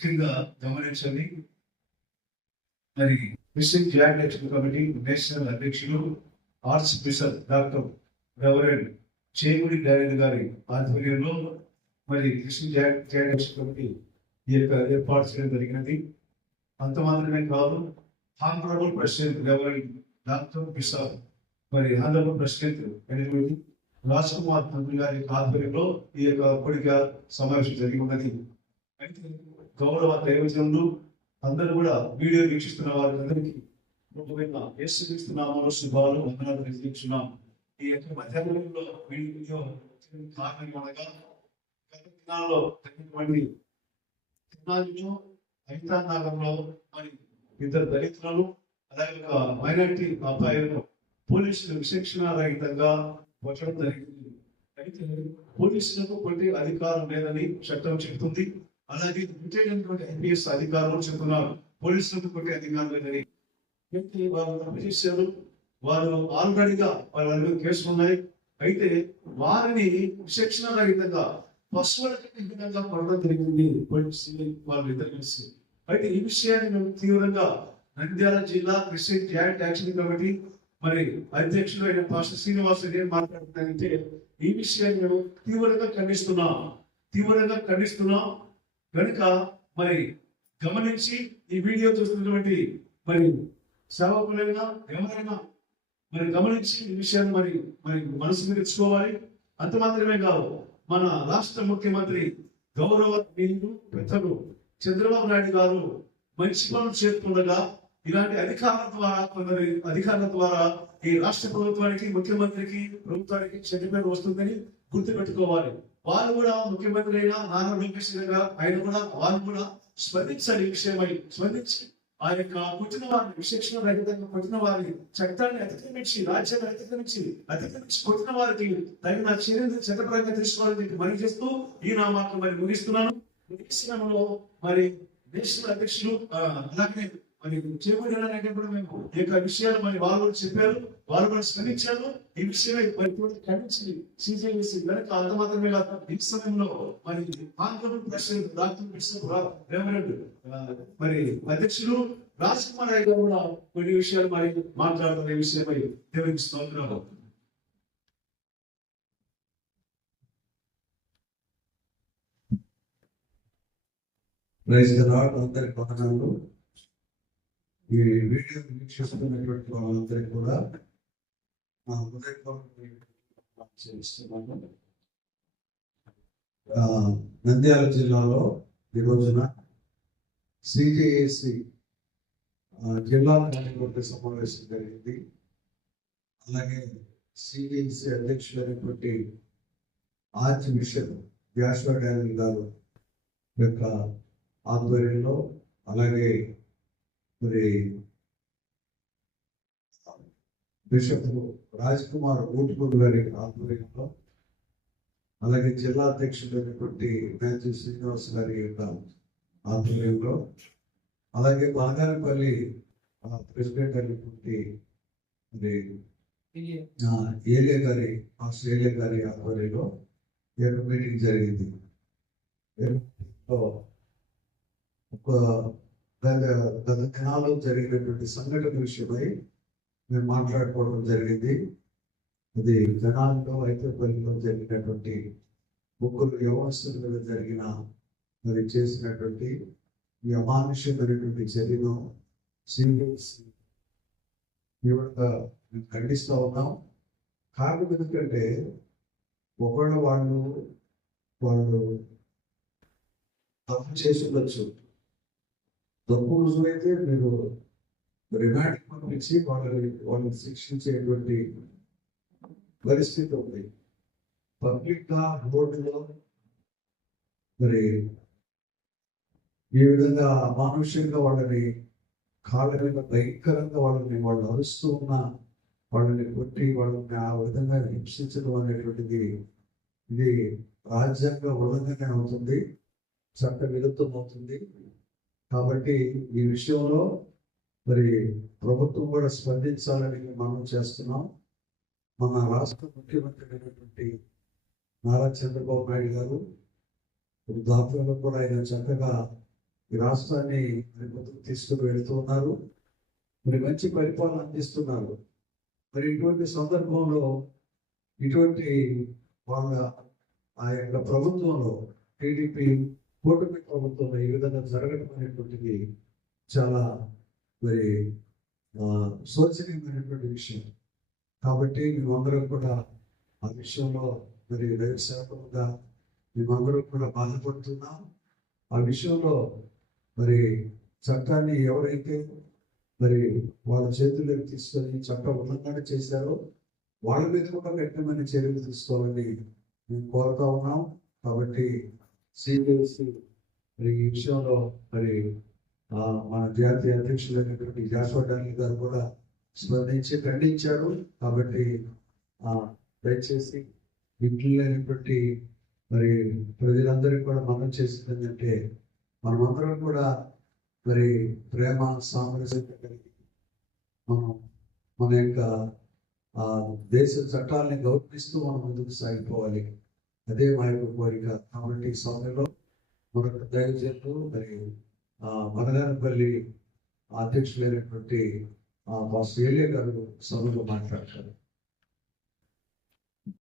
ముఖ్యంగా గమనించండి. మరి Christian joint action committee national అధ్యక్షులు arts bishop doctor reverend Chegudi డైరెక్ట్ గారి ఆధ్వర్యంలో మరి క్రిస్టియన్ జాయింట్ యాక్షన్ కమిటీ ఈ యొక్క ఏర్పాటు చేయడం జరిగినది. అంత మాత్రమే కాదు, honourable president reverend doctor bishop మరి హానరబుల్ ప్రెసిడెంట్ ఎనిమిది రాజ్ కుమార్ తండ్రి గారి ఆధ్వర్యంలో ఈ యొక్క కోడిక సమావేశం జరిగి ఉన్నది. అయితే గౌరవ దైవజనులు అందరూ కూడా వీడియో వీక్షిస్తున్న వారందరికీ యేసుక్రీస్తు నామములో శుభాలు వందనాలు తెలియజేస్తున్నాం. ఈ యొక్క మధ్యాహ్నంలో వీడియో కారణం అనగా గత దినాల్లో తగినటువంటి తెనాలిలో హైదరాబాద్ నగరంలో మరి ఇద్దరు దళితులను అలాగే ఒక మైనారిటీ అబ్బాయిలను పోలీసులు విచక్షణ రహితంగా కొట్టడం జరిగింది. అయితే పోలీసులకు కొట్టే అధికారం లేదని చట్టం చెబుతుంది. అలాగే రిటైర్డ్ ఐపీఎస్ అధికారులు చెప్తున్నారు పోలీసులకు కొట్టే అధికారం లేదని. అయితే వాళ్ళు తప్పు చేశారు, వారు ఆల్రెడీగా వాళ్ళ కేసులు ఉన్నాయి. అయితే వారిని విచక్షణ రహితంగా పశువులకి విధంగా పడడం జరిగింది పోలీసులు వాళ్ళు ఇద్దరు కలిసి. అయితే ఈ విషయాన్ని మేము తీవ్రంగా నంద్యాల జిల్లా క్రిస్టియన్ జాయింట్ యాక్షన్ కమిటీ మరి అధ్యక్షుడు అయిన పాస్టర్ శ్రీనివాస్ రెడ్డి మాట్లాడుతున్నారంటే ఈ విషయాన్ని మేము తీవ్రంగా ఖండిస్తున్నాం కనుక మరి గమనించి ఈ వీడియో చూస్తున్నటువంటి మరి సేవకులైనా ఎవరైనా మరి గమనించి ఈ విషయాన్ని మరి మరి మనసు తెచ్చుకోవాలి. అంత మాత్రమే కాదు, మన రాష్ట్ర ముఖ్యమంత్రి గౌరవ పెద్దలు చంద్రబాబు నాయుడు గారు మంచి పనులు చేస్తుండగా ఇలాంటి అధికారుల ద్వారా ఈ రాష్ట్ర ప్రభుత్వానికి ముఖ్యమంత్రికి ప్రభుత్వానికి చెడ్డ పేరు వస్తుందని గుర్తుపెట్టుకోవాలి. వాళ్ళు కూడా ముఖ్యమంత్రి అయినా నారా లోకేష్ వాళ్ళు కూడా స్పందించాలి. ఈ విషయమై స్పందించి ఆ యొక్క పుట్టిన వారిని విశేషణ రహితంగా పుట్టిన వారిని చట్టాన్ని అతిక్రమించి రాజ్యాన్ని అతిక్రమించి పుట్టిన వారికి తగిన చర్యలు చట్టపరంగా తీసుకోవాలని మనవి చేస్తూ ఈ నామాలను మరి ముగిస్తున్నాను. మరి నేషనల్ అధ్యక్షులు అలాగే మరి చేపట్టాలంటే కూడా మేము ఈ యొక్క విషయాలు మరి వాళ్ళు చెప్పారు, వాళ్ళు కూడా స్మరించారు. ఈ విషయమే మరి ఖండించి సీజేసి వెనక అంత మాత్రమే కాదు, ఈ సమయంలో మరి Andhra Pradesh president doctor bishop reverend మరి అధ్యక్షులు రాజ్ కుమార్ గారు కూడా కొన్ని విషయాలు మరి మాట్లాడుతున్న విషయమై దేవునికి స్తోత్రాలు. అందరికి వందనాలు. ఈ వీడియో వీక్షిస్తున్నటువంటి వాళ్ళందరికీ కూడా నా హృదయపూర్వక నంద్యాల జిల్లాలో ఈ రోజున సిజేఏసి జిల్లా కార్యవర్గ సమావేశం జరిగింది. అలాగే సిజేఏసి అధ్యక్షులైనటువంటి ఆర్చ్ బిషప్ జాషువా డానియల్ గారు యొక్క ఆధ్వర్యంలో, అలాగే మరి బిషప్ రాజ్ కుమార్ ఊటుకూరు గారి ఆధ్వర్యంలో, అలాగే జిల్లా అధ్యక్షుడైనటువంటి మ్యాథ్యూ శ్రీనివాస్ గారి యొక్క ఆధ్వర్యంలో, అలాగే బాగానపల్లి ప్రెసిడెంట్ అయినటువంటి మరి ఏలే గారి ఆధ్వర్యంలో మీటింగ్ జరిగింది. గత దినాల్లో జరిగినటువంటి సంఘటన విషయమై మేము మాట్లాడుకోవడం జరిగింది. ఇది జనాల్లో ఐక్యపల్లిలో జరిగినటువంటి ముగ్గురు యవనస్తుల మీద జరిగిన మరి చేసినటువంటి ఈ అమానుష్యమైనటువంటి చర్యను తీవ్రంగా మేము ఖండిస్తూ ఉన్నాం. కారణం ఎందుకంటే ఒకవేళ వాళ్ళు తప్పు చేసి ఉండొచ్చు, తప్పు రుజువైతే మీరు రిమాండ్కి పంపించి వాళ్ళని శిక్షించేటువంటి పరిస్థితి ఉంది. పబ్లిక్ గా రోడ్డులో మరి ఈ విధంగా అమానుష్యంగా వాళ్ళని కాళ్ళ మీద భయంకరంగా వాళ్ళు అరుస్తూ ఉన్న వాళ్ళని కొట్టి వాళ్ళని ఆ విధంగా హింసించడం అనేటువంటిది ఇది రాజ్యాంగ ఉల్లంఘన అవుతుంది, చట్ట విరుద్ధం అవుతుంది. కాబట్టి ఈ విషయంలో మరి ప్రభుత్వం కూడా స్పందించాలని మనం చేస్తున్నాం. మన రాష్ట్ర ముఖ్యమంత్రి అయినటువంటి నారా చంద్రబాబు నాయుడు గారు వృద్ధాప్యంలో కూడా ఆయన చక్కగా ఈ రాష్ట్రాన్ని మరి ముందుకు తీసుకుని వెళుతూ ఉన్నారు. మరి మంచి పరిపాలన అందిస్తున్నారు. మరి ఇటువంటి సందర్భంలో ఇటువంటి వాళ్ళ ఆ యొక్క ప్రభుత్వంలో టీడీపీ కూటమి ప్రభుత్వంలో ఈ విధంగా జరగడం అనేటువంటిది చాలా మరి శోచనీయమైనటువంటి విషయం. కాబట్టి మేమందరం కూడా ఆ విషయంలో మరి దైవసేవకులుగా మేమందరం కూడా బాధపడుతున్నాం. ఆ విషయంలో మరి చట్టాన్ని ఎవరైతే మరి వాళ్ళ చేతుల్లోకి తీసుకొని చట్ట ఉల్లంఘన చేశారో వాళ్ళ మీద కూడా కఠినమైన చర్యలు తీసుకోవాలని మేము కోరుతా ఉన్నాం. కాబట్టి సిబిఎస్ఈ మరి ఈ విషయంలో మరి మన జాతీయ అధ్యక్షులైనటువంటి జాషువా డానియల్ గారు కూడా స్పందించి ఖండించారు. కాబట్టి దయచేసి విఘ్నులైనటువంటి మరి ప్రజలందరికీ కూడా మనం చేసింది ఏంటంటే మనమందరం కూడా మరి ప్రేమ సామరస్యం కలిగి మనం మన యొక్క దేశ చట్టాలని గౌరవిస్తూ మనం ముందుకు సాగిపోవాలి. అదే మా యొక్క కోరిక. కాబట్టి ఈ సమయంలో మరొక దైవజనులు మరి మనగానపల్లి అధ్యక్షులైనటువంటి పాస్టర్ ఏలియా గారు సభలో మాట్లాడతారు.